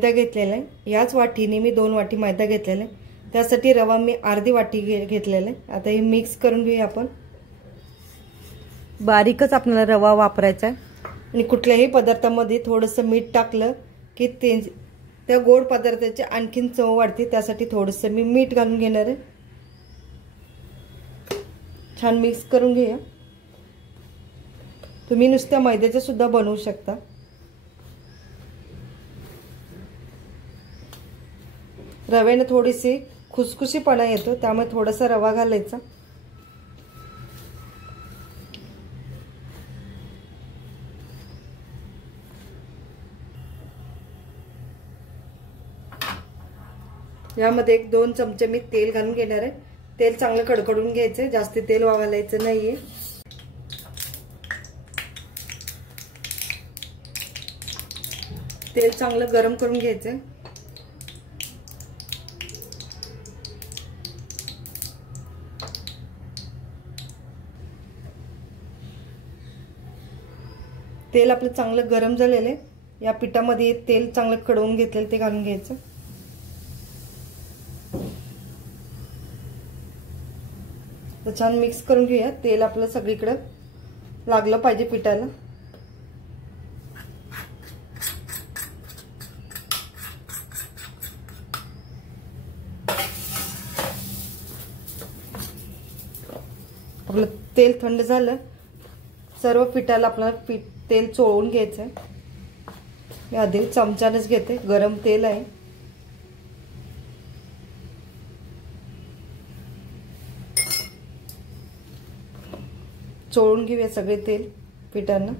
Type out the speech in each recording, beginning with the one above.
मैदा घेतलेला आहे। याच वाटीने मी 2 वाटी मैदा घेतलेला आहे। त्यासाठी रवा मी अर्धी वाटी घेतलेला आहे। आता हे मिक्स करून घेऊया आपण। बारीकच आपल्याला रवा वापरायचा आहे आणि कुठल्याही पदार्थामध्ये थोडंसं मीठ टाकलं की त्या गोड पदार्थाची आणखीन चव वाढते। त्यासाठी थोडंसं मी मीठ घालून घेणार आहे। छान मिक्स करून घेऊया। तुम्ही नुसत्या मैद्याचे सुद्धा बनवू शकता। रव्याने थोडीशी खुसखुशीपणा येतो, त्यामुळे थोडासा रवा घालायचा। यामध्ये 1-2 चमचे मी तेल घालून घेणार आहे। तेल चांगलं कडकडून घ्यायचं, जास्त तेल घालायचं नाहीये। तेल चांगलं गरम करून घ्यायचं। तेल आपलं चांगलं गरम झालेलं आहे। या पिठामध्ये तेल चांगलं कडवून घेतलेलं ते घालून घ्यायचं। तर छान मिक्स करून घेऊया। तेल आपलं सगळीकडे लागलं पाहिजे पिठाला। आपलं तेल थंड झालं, सर्व पिठाला आपल्याला तेल चोळून घ्यायचं आहे। मी आधी चमच्यानेच घेते, गरम तेल आहे। चोळून घेऊया सगळे तेल पिठांना।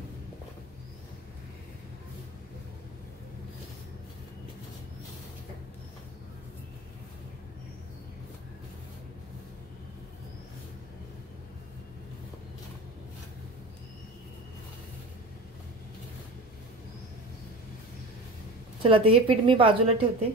चला आता हे पीठ मी बाजूला ठेवते।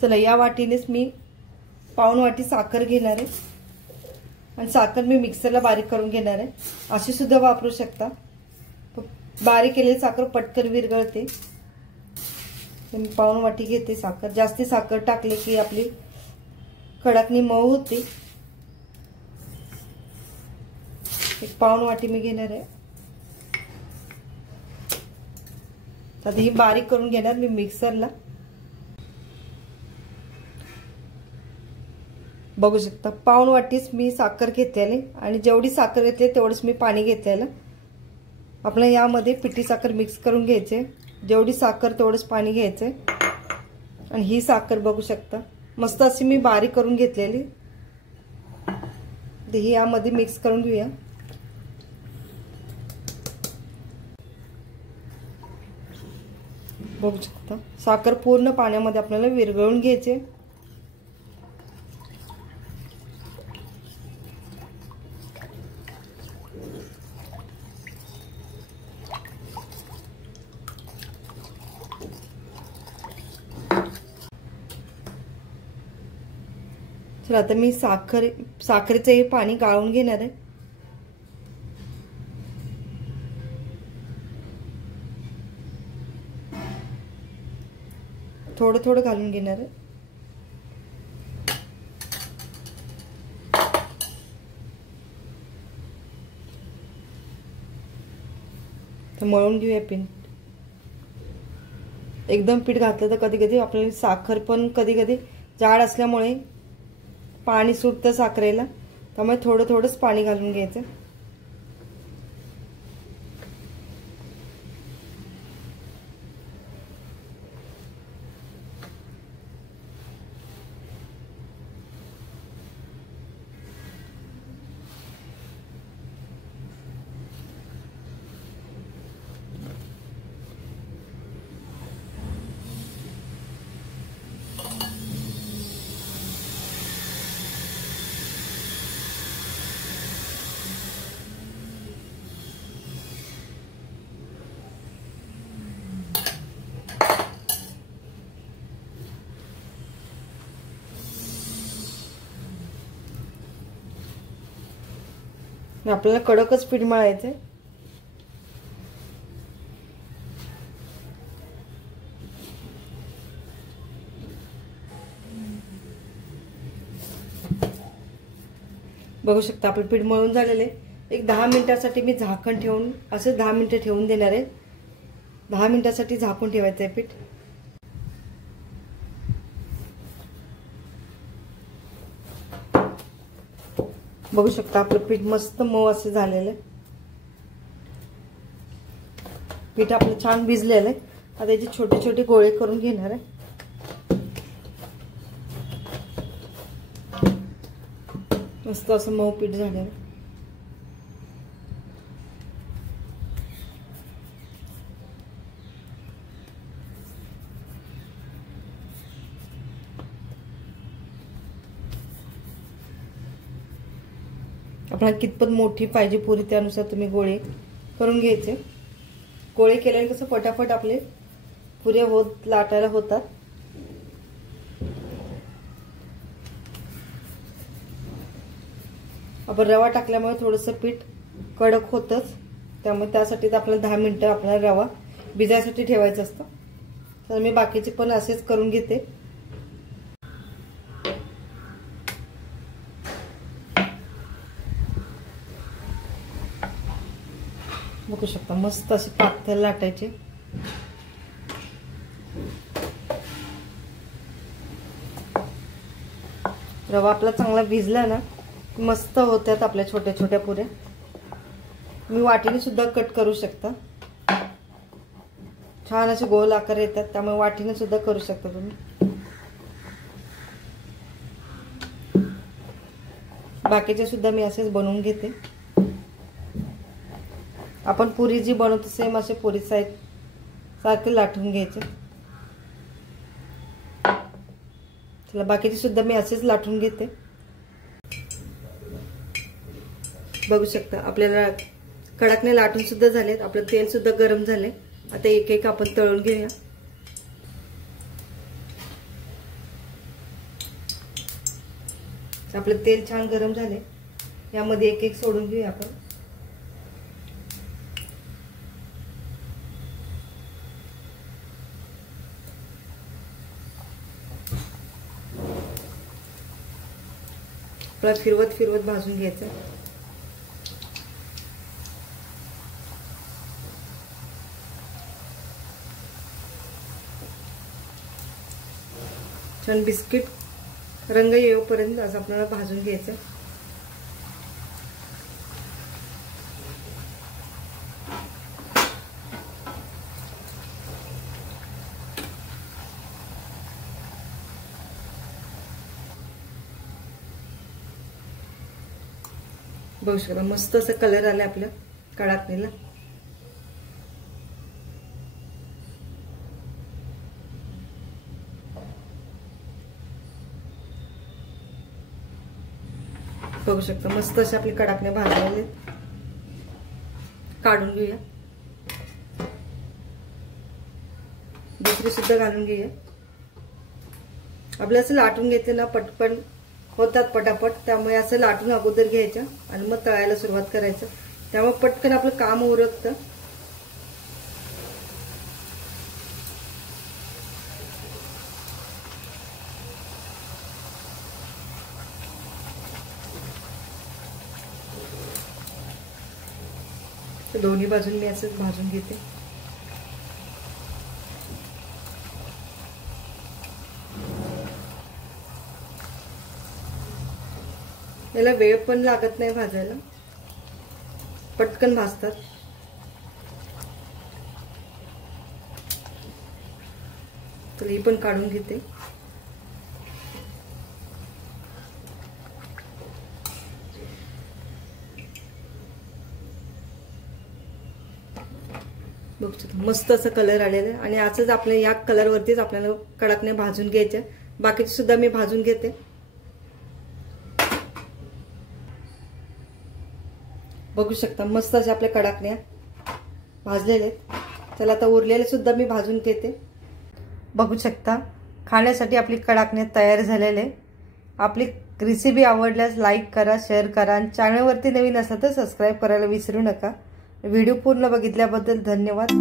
चला या वाटीनेच मी पाऊण वाटी साखर घेणार आहे आणि साखर मी मिक्सरला बारीक करून घेणार आहे। अशी सुद्धा वापरू शकता, बारीक केलेली साखर पटकन विरघळते। मी पाऊण वाटी घेते साखर। जास्ती साखर टाकले की आपली कडाकणी मऊ होती। एक पाऊण वाटी मी घेणार आहे। आता ही बारीक करून घेणार मी मिक्सरला। बघू शकता पाऊण वाटीच मी साखर घेतलेली आणि जेवढी साखर घेतली तेवढंच मी पाणी घेतलेलं। आपल्याला यामध्ये पिठी साखर मिक्स करून घ्यायचे। जेवढी साखर तेवढंच पाणी घ्यायचंय आणि ही साखर बघू शकता मस्त अशी मी बारीक करून घेतलेली। ही यामध्ये मिक्स करून घेऊया। बघू शकता साखर पूर्ण पाण्यामध्ये आपल्याला विरघळून घ्यायचे। तर आता मी साखरेचं हे पाणी गाळून घेणार आहे। थोडं थोडं घालून घेणार आहे। तर मळून घेऊया पीठ। एकदम पीठ घातलं तर कधी कधी आपल्याला साखर पण कधी कधी जाड असल्यामुळे पाणी सुटतं साखरेला, त्यामुळे थोडं थोडंच पाणी घालून घ्यायचं। आपल्याला कडकच पीठ मळायचंय. बघू शकता आपलं पीठ मळून झालेले. एक 10 मिनिटासाठी मी झाकण ठेवून असं 10 मिनिटं ठेवून देणार आहे. 10 मिनिटासाठी झाकून ठेवायचं आहे पीठ. बघू शकता आपलं पीठ मस्त मऊ असं झालेलं आहे. पीठ आपलं छान भिजलेलं आहे. आता याचे छोटे छोटे गोळे करून घेणार आहे. मस्त असं मऊ पीठ झालेलं आहे. आपल्याला कितपत मोठी पाहिजे पुरी त्यानुसार तुम्ही गोळे करून घ्यायचे. गोळे केल्याने कसं फटाफट आपले पुऱ्या लाटायला होतात. आपण रवा टाकल्यामुळे थोडंसं पीठ कडक होतच, त्यामुळे त्यासाठी आपल्याला 10 मिनिटं आपल्याला रवा भिजायसाठी ठेवायचं असतं. तर मी बाकीचे पण असेच करून घेते. बघू शकता मस्त असे पातळ लाटायचे. रवा आपला चांगला भिजला ना मस्त होत्यात आपल्या छोट्या छोट्या पुऱ्या. मी वाटीने सुद्धा कट करू शकता. छान असे गोल आकार येतात, त्यामुळे वाटीने सुद्धा करू शकता तुम्ही. बाकीचे सुद्धा मी असेच बनवून घेते. आपण पुरी जी बनवतो सेम असे पुरी सारखे लाटून घ्यायचे. चला बाकीचे सुद्धा मी असेच लाटून घेते. बघू शकता आपल्याला कडाकने लाटून सुद्धा झालेत. आपलं तेल सुद्धा गरम झाले. आता एक एक आपण तळून घेऊया. आपलं तेल छान गरम झाले. यामध्ये एक एक सोडून घेऊया आपण. आपल्याला फिरवत फिरवत भाजून घ्यायचं. छान बिस्किट रंग येऊपर्यंत असं आपल्याला भाजून घ्यायचं. बघू शकता मस्त असं कलर आला आपल्या कडाकणीला. बघू शकता मस्त असे आपले कडाकणे भाजलेले. काढून घेऊया. दुसरी सुद्धा घालून घेऊया. आपल्याला असं लाटून घेते ना पटपट होतात पटापट, त्यामुळे असं लाटून अगोदर घ्यायचं आणि मग तळायला सुरुवात करायचं. त्यामुळे पटकन आपलं काम उरकतं. दोन्ही बाजून मी असंच भाजून घेते. याला वेळ पण लागत नाही भाजायला, पटकन भाजतात. तर ही पण काढून घेते. मस्त असं कलर आलेला आहे आणि असंच आपल्या या कलरवरतीच आपल्याला कडाकणे भाजून घ्यायचे. बाकीचे सुद्धा मी भाजून घेते. बघू शकता मस्त असे आपल्या कडाकण्या भाजलेले आहेत. चला आता उरलेले सुद्धा मी भाजून घेते. बघू शकता खाण्यासाठी आपली कडाकणे तयार झालेले. आपली रेसिपी आवडल्यास लाईक करा, शेअर करा आणि चॅनलवरती नवीन असाल तर सबस्क्राईब करायला विसरू नका. व्हिडिओ पूर्ण बघितल्याबद्दल धन्यवाद.